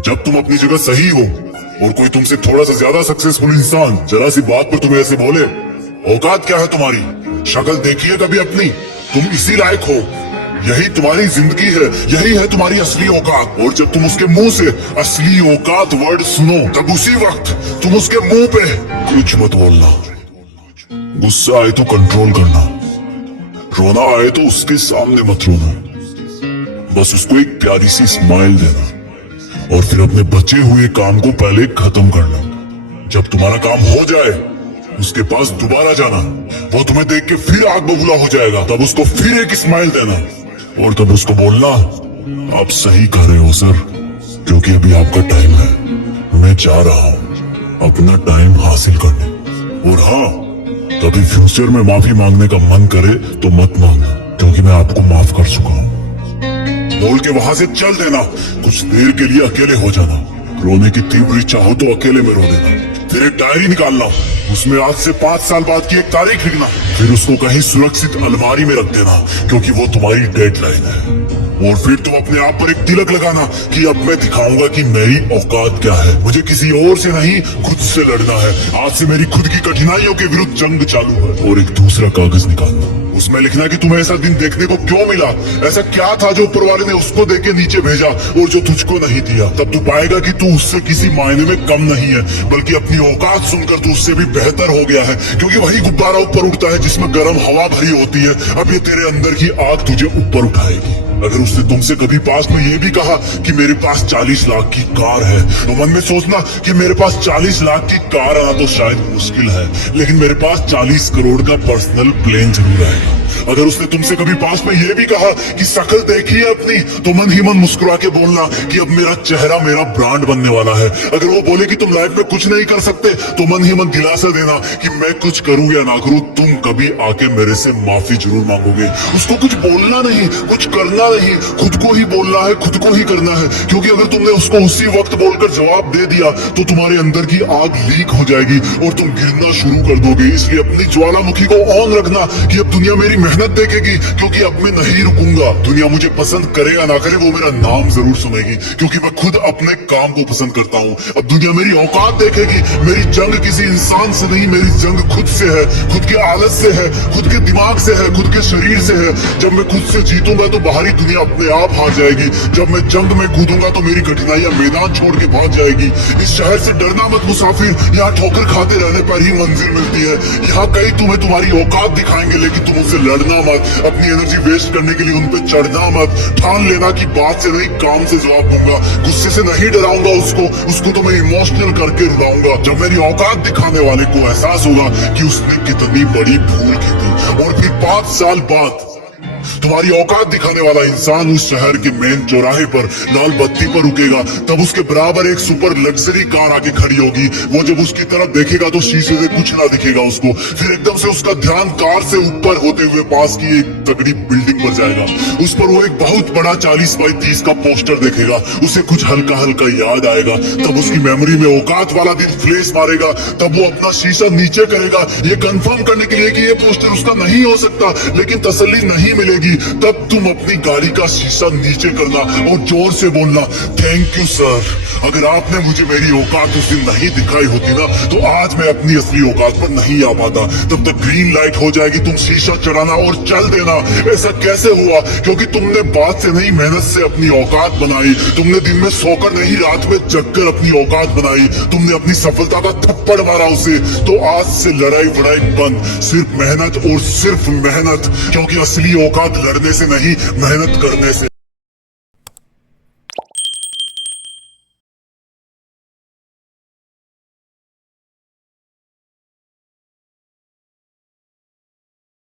जब तुम अपनी जगह सही हो और कोई तुमसे थोड़ा सा ज्यादा सक्सेसफुल इंसान जरा सी बात पर तुम्हें ऐसे बोले, औकात क्या है तुम्हारी, शक्ल देखिए कभी अपनी, तुम इसी लायक हो, यही तुम्हारी जिंदगी है, यही है तुम्हारी असली औकात। और जब तुम उसके मुंह से असली औकात वर्ड सुनो तब उसी वक्त तुम उसके मुंह पे कुछ मत बोलना, गुस्सा आए तो कंट्रोल करना, रोना आए तो उसके सामने मत रोना, बस उसको एक प्यारी सी स्माइल देना और फिर अपने बचे हुए काम को पहले खत्म करना। जब तुम्हारा काम हो जाए उसके पास दोबारा जाना, वो तुम्हें देख के फिर आग बबूला हो जाएगा, तब उसको फिर एक स्माइल देना और तब उसको बोलना, आप सही कर रहे हो सर, क्योंकि अभी आपका टाइम है, मैं जा रहा हूं अपना टाइम हासिल करने। और हाँ, कभी फ्यूचर में माफी मांगने का मन करे तो मत मांगना, क्योंकि मैं आपको माफ कर चुका हूँ। बोल के वहां से चल देना, कुछ देर के लिए अकेले हो जाना, रोने की तीव्र इच्छा हो तो अकेले में रो देना, फिर एक डायरी निकालना, उसमें आज से 5 साल बाद की एक तारीख लिखना, फिर उसको कहीं सुरक्षित अलमारी में रख देना, क्योंकि वो तुम्हारी डेडलाइन है। और फिर तुम अपने आप पर एक तिलक लगाना कि अब मैं दिखाऊंगा कि मेरी औकात क्या है, मुझे किसी और से नहीं खुद से लड़ना है, आज से मेरी खुद की कठिनाइयों के विरुद्ध जंग चालू है। और एक दूसरा कागज निकालना, उसमें लिखना कि तुम्हें ऐसा दिन देखने को क्यों मिला, ऐसा क्या था जो ऊपर वाले ने उसको देके नीचे भेजा और जो तुझको नहीं दिया। तब तू पाएगा कि तू उससे किसी मायने में कम नहीं है, बल्कि अपनी औकात सुनकर तू उससे भी बेहतर हो गया है, क्योंकि वही गुब्बारा ऊपर उठता है जिसमें गर्म हवा भरी होती है। अब ये तेरे अंदर की आग तुझे ऊपर उठाएगी। अगर उसने तुमसे कभी पास में ये भी कहा कि मेरे पास 40 लाख की कार है, तो मन में सोचना कि मेरे पास 40 लाख की कार आना तो शायद मुश्किल है, लेकिन मेरे पास 40 करोड़ का पर्सनल प्लेन जरूर आएगा। अगर उसने तुमसे कभी पास में ये भी कहा कि शक्ल देखिए अपनी, तो मन ही मन मुस्कुरा के बोलना कि अब मेरा चेहरा मेरा ब्रांड बनने वाला है। अगर वो बोले कि तुम लाइफ में कुछ नहीं कर सकते, तो मन ही मन दिलासा देना कि मैं कुछ करूं या ना करूं, तुम कभी आके मेरे से माफी जरूर मांगोगे। उसको कुछ बोलना नहीं, कुछ करना नहीं, खुद को ही बोलना है, खुद को ही करना है, क्योंकि अगर तुमने उसको उसी वक्त बोलकर जवाब दे दिया तो तुम्हारे अंदर की आग लीक हो जाएगी और तुम गिरना शुरू कर दोगे। इसलिए अपनी ज्वालामुखी को ऑन रखना कि अब दुनिया मेरी मेहनत देखेगी, क्योंकि अब मैं नहीं रुकूंगा। दुनिया मुझे पसंद करे या ना करे, वो मेरा नाम जरूर सुनेगी, क्योंकि मैं खुद अपने काम को पसंद करता हूँ। अब दुनिया मेरी औकात देखेगी, मेरी जंग किसी इंसान से नहीं, मेरी जंग खुद से है, खुद की आदत से है, खुद के दिमाग से है, खुद के शरीर से है। जब मैं खुद से जीतूंगा तो बाहरी दुनिया अपने आप हार जाएगी। जब मैं जंग में कूदूंगा तो मेरी कठिनाइयां मैदान छोड़ के भाग जाएगी। इस शहर से डरना मत मुसाफिर, यहाँ ठोकर खाते रहने पर ही मंजिल मिलती है। यहाँ कई तुम्हें तुम्हारी औकात दिखाएंगे, लेकिन तुम उनसे लड़ना मत, अपनी एनर्जी वेस्ट करने के लिए उन पे चढ़ना मत। ठान लेना कि बात से नहीं काम से जवाब दूंगा, गुस्से से नहीं डराऊंगा उसको तो मैं इमोशनल करके रुलाऊंगा। जब मेरी औकात दिखाने वाले को एहसास होगा कि उसने कितनी बड़ी भूल की थी, और फिर 5 साल बाद तुम्हारी औकात दिखाने वाला इंसान उस शहर के मेन चौराहे पर लाल बत्ती पर रुकेगा, तब उसके बराबर एक सुपर लग्जरी कार आके खड़ी होगी। वो जब उसकी तरफ देखेगा तो शीशे से कुछ ना दिखेगा उसको, फिर एकदम से उसका ध्यान कार से ऊपर होते हुए पास की एक तगड़ी बिल्डिंग पर जाएगा। उस पर वो एक बहुत बड़ा 40 बाई 30 का पोस्टर देखेगा, उसे कुछ हल्का हल्का याद आएगा। तब उसकी मेमोरी में औकात वाला दिन फ्लैश मारेगा। तब वो अपना शीशा नीचे करेगा, ये कंफर्म करने के लिए कि ये पोस्टर उसका नहीं हो सकता, लेकिन तसल्ली नहीं मिलेगी। तब तुम अपनी गाड़ी का शीशा नीचे करना और जोर से बोलना, थैंक यू सर, अगर आपने मुझे मेरी औकात उस दिन नहीं दिखाई होती ना, तो आज मैं अपनी असली औकात पर नहीं आ पाता। तब तक ग्रीन लाइट हो जाएगी, तुम शीशा चढ़ाना और चल देना। ऐसा कैसे हुआ? क्योंकि तुमने बात से नहीं मेहनत से अपनी औकात बनाई, तुमने दिन में सोकर नहीं रात में जगकर अपनी औकात बनाई, तुमने अपनी सफलता का थप्पड़ मारा उसे। तो आज से लड़ाई वड़ाई बंद, सिर्फ मेहनत और सिर्फ मेहनत, क्योंकि असली औकात लड़ने से नहीं, मेहनत करने से।